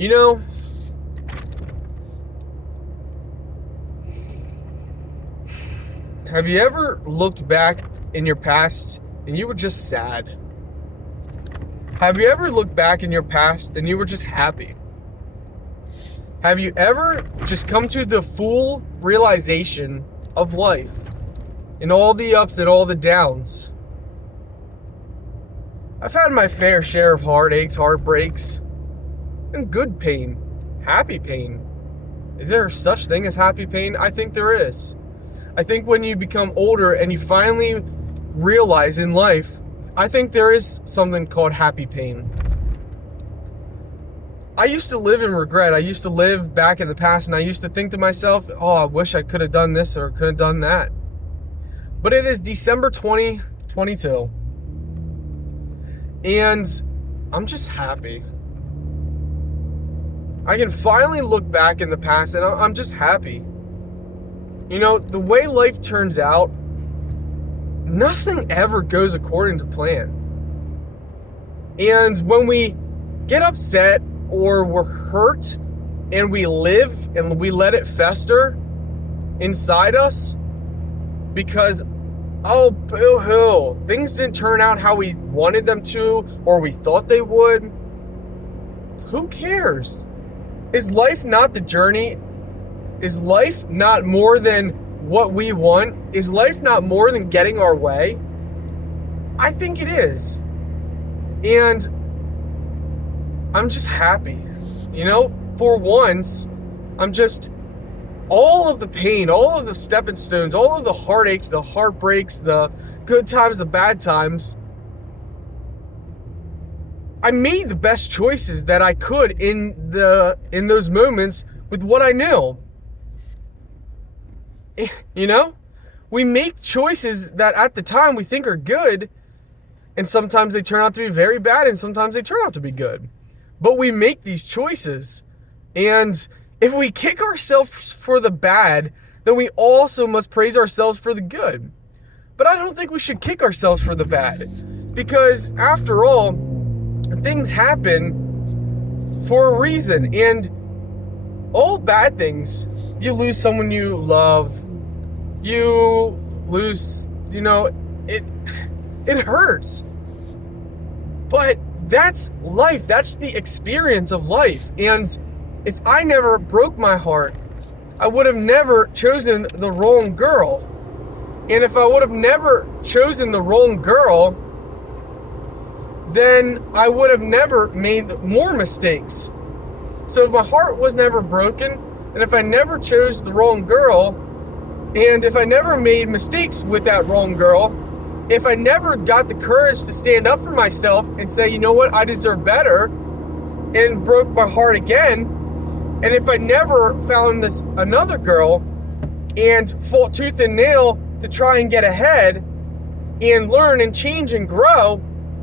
You know, have you ever looked back in your past and you were just sad? Have you ever looked back in your past and you were just happy? Have you ever just come to the full realization of life and all the ups and all the downs? I've had my fair share of heartaches, heartbreaks, and good pain, happy pain. Is there such thing as happy pain? I think there is. I think when you become older and you finally realize in life, I think there is something called happy pain. I used to live in regret. I used to live back in the past and I used to think to myself, oh, I wish I could have done this or could have done that. But it is December 2022 and I'm just happy. I can finally look back in the past and I'm just happy. You know, the way life turns out, nothing ever goes according to plan. And when we get upset or we're hurt and we live and we let it fester inside us because, oh, boo-hoo, things didn't turn out how we wanted them to or we thought they would, who cares? Is life not the journey? Is life not more than what we want? Is life not more than getting our way? I think it is. And I'm just happy. You know, for once, I'm just, all of the pain, all of the stepping stones, all of the heartaches, the heartbreaks, the good times, the bad times, I made the best choices that I could in those moments with what I knew. You know? We make choices that at the time we think are good, and sometimes they turn out to be very bad, and sometimes they turn out to be good. But we make these choices, and if we kick ourselves for the bad, then we also must praise ourselves for the good. But I don't think we should kick ourselves for the bad, because after all, things happen for a reason, and all bad things, you lose someone you love, you lose, you know, it hurts. But that's life, that's the experience of life. And if I never broke my heart, I would have never chosen the wrong girl. And if I would have never chosen the wrong girl, then I would have never made more mistakes. So if my heart was never broken, and if I never chose the wrong girl, and if I never made mistakes with that wrong girl, if I never got the courage to stand up for myself and say, you know what, I deserve better, and broke my heart again, and if I never found this another girl and fought tooth and nail to try and get ahead and learn and change and grow,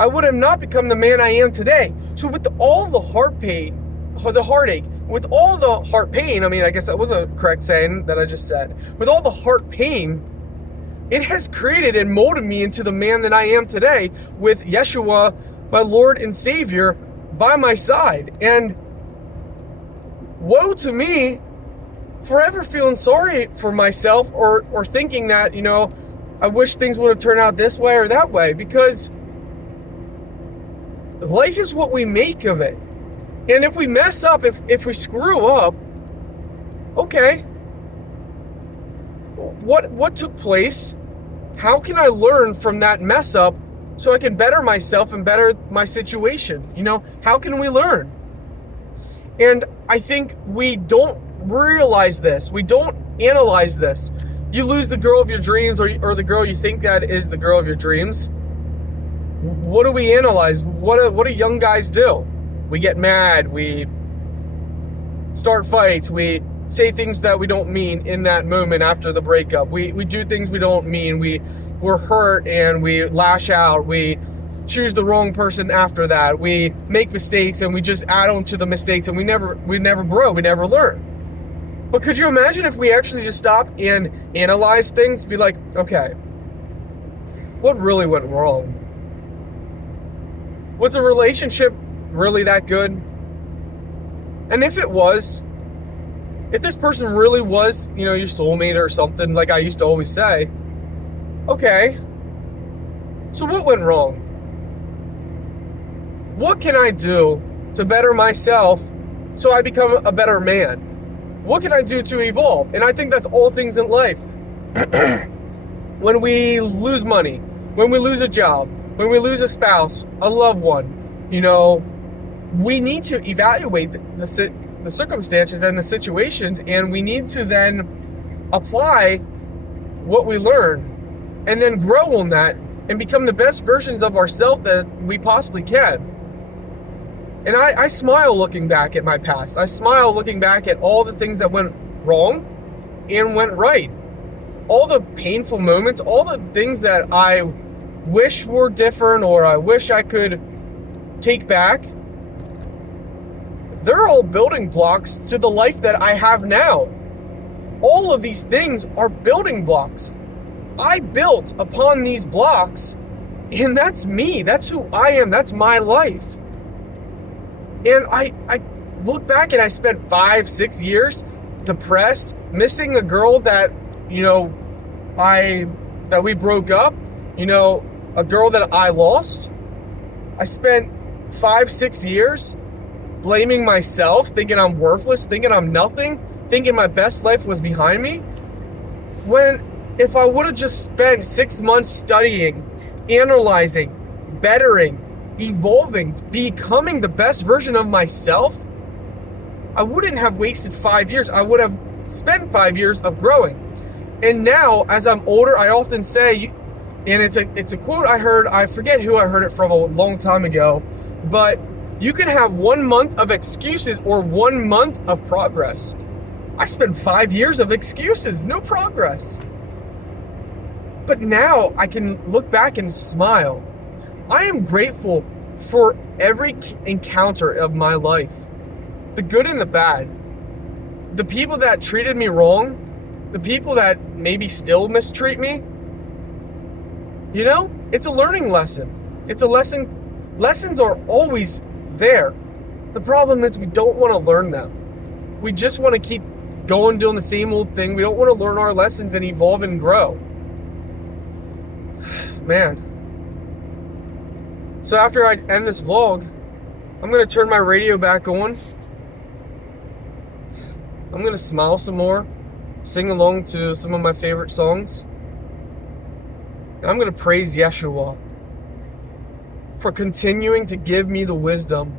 I would have not become the man I am today. So with all the heartache, with all the heart pain, I mean, I guess that was a correct saying that I just said. With all the heart pain, it has created and molded me into the man that I am today with Yeshua, my Lord and Savior, by my side. And woe to me for ever feeling sorry for myself or thinking that, you know, I wish things would have turned out this way or that way, because life is what we make of it. And if we mess up, if we screw up, okay, what took place? How can I learn from that mess up so I can better myself and better my situation? You know, how can we learn? And I think we don't realize this. We don't analyze this. You lose the girl of your dreams or the girl you think that is the girl of your dreams. What do we analyze? What do young guys do? We get mad, we start fights, we say things that we don't mean in that moment after the breakup. We do things we don't mean, we're hurt and we lash out, we choose the wrong person after that, we make mistakes and we just add on to the mistakes and we never grow, we never learn. But could you imagine if we actually just stop and analyze things, be like, okay, what really went wrong? Was the relationship really that good? And if it was, if this person really was, your soulmate or something, like I used to always say, okay, so what went wrong? What can I do to better myself so I become a better man? What can I do to evolve? And I think that's all things in life. When we lose money, when we lose a job, when we lose a spouse, a loved one, we need to evaluate the circumstances and the situations, and we need to then apply what we learn and then grow on that and become the best versions of ourselves that we possibly can. And I smile looking back at my past. I smile looking back at all the things that went wrong and went right. All the painful moments, all the things that I wish were different or I wish I could take back, they're all building blocks to the life that I have now. All of these things are building blocks. I built upon these blocks, and that's me. That's who I am. That's my life. And I look back and I spent 5-6 years depressed, missing a girl that, that we broke up, a girl that I lost. I spent 5-6 years blaming myself, thinking I'm worthless, thinking I'm nothing, thinking my best life was behind me. When if I would have just spent 6 months studying, analyzing, bettering, evolving, becoming the best version of myself, I wouldn't have wasted 5 years. I would have spent 5 years of growing. And now, as I'm older, I often say, and it's a quote I heard, I forget who I heard it from a long time ago, but you can have 1 month of excuses or 1 month of progress. I spent 5 years of excuses, no progress. But now I can look back and smile. I am grateful for every encounter of my life, the good and the bad. The people that treated me wrong, the people that maybe still mistreat me, it's a learning lesson. It's a lesson. Lessons are always there. The problem is we don't want to learn them. We just want to keep going doing the same old thing. We don't want to learn our lessons and evolve and grow. Man. So after I end this vlog, I'm going to turn my radio back on. I'm going to smile some more, sing along to some of my favorite songs. And I'm going to praise Yeshua for continuing to give me the wisdom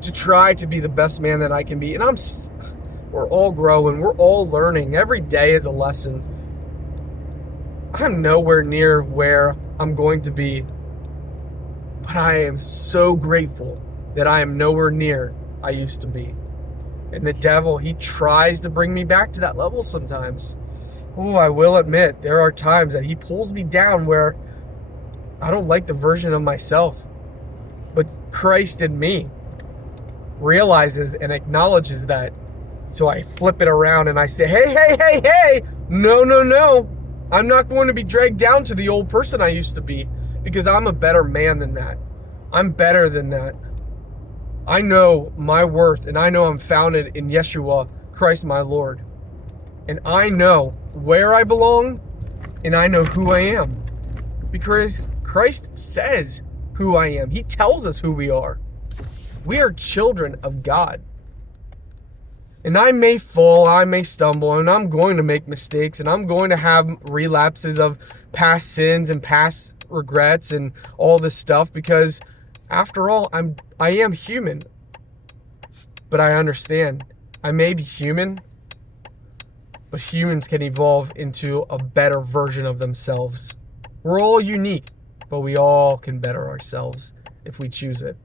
to try to be the best man that I can be. And we're all growing. We're all learning. Every day is a lesson. I'm nowhere near where I'm going to be, but I am so grateful that I am nowhere near I used to be. And the devil, he tries to bring me back to that level sometimes. Oh, I will admit, there are times that he pulls me down where I don't like the version of myself. But Christ in me realizes and acknowledges that. So I flip it around and I say, hey, no. I'm not going to be dragged down to the old person I used to be, because I'm a better man than that. I'm better than that. I know my worth, and I know I'm founded in Yeshua, Christ my Lord. And I know where I belong, and I know who I am. Because Christ says who I am. He tells us who we are. We are children of God. And I may fall, I may stumble, and I'm going to make mistakes, and I'm going to have relapses of past sins and past regrets and all this stuff, because after all, I am human. But I understand. I may be human, but humans can evolve into a better version of themselves. We're all unique, but we all can better ourselves if we choose it.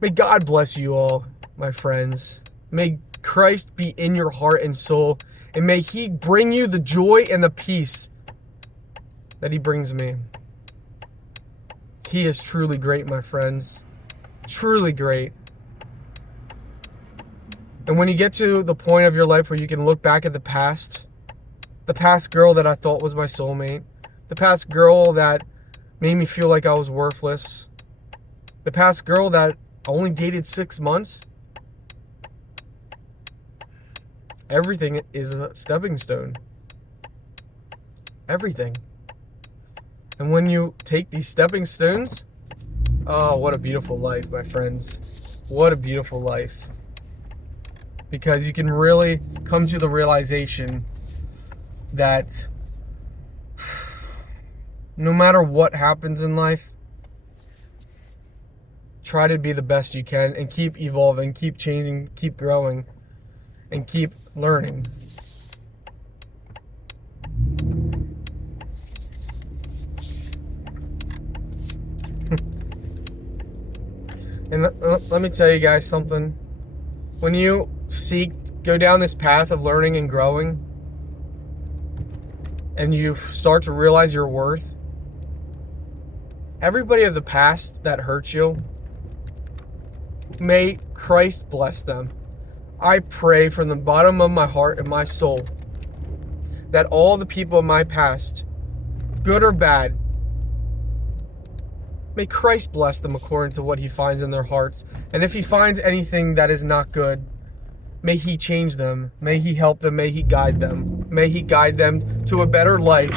May God bless you all, my friends. May Christ be in your heart and soul, and may He bring you the joy and the peace that He brings me. He is truly great, my friends. Truly great. And when you get to the point of your life where you can look back at the past girl that I thought was my soulmate, the past girl that made me feel like I was worthless, the past girl that I only dated 6 months, Everything is a stepping stone. Everything. And when you take these stepping stones, oh, what a beautiful life, my friends. What a beautiful life. Because you can really come to the realization that no matter what happens in life, try to be the best you can and keep evolving, keep changing, keep growing, and keep learning. And let me tell you guys something. When you go down this path of learning and growing, and you start to realize your worth, everybody of the past that hurt you, may Christ bless them. I pray from the bottom of my heart and my soul that all the people of my past, good or bad, may Christ bless them according to what he finds in their hearts. And if he finds anything that is not good, may he change them. May he help them. May he guide them. May he guide them to a better life.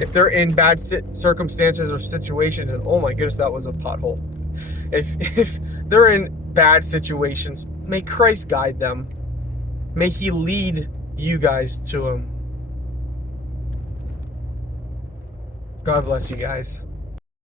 If they're in bad circumstances or situations, and oh my goodness, that was a pothole. If they're in bad situations, may Christ guide them. May he lead you guys to him. God bless you guys.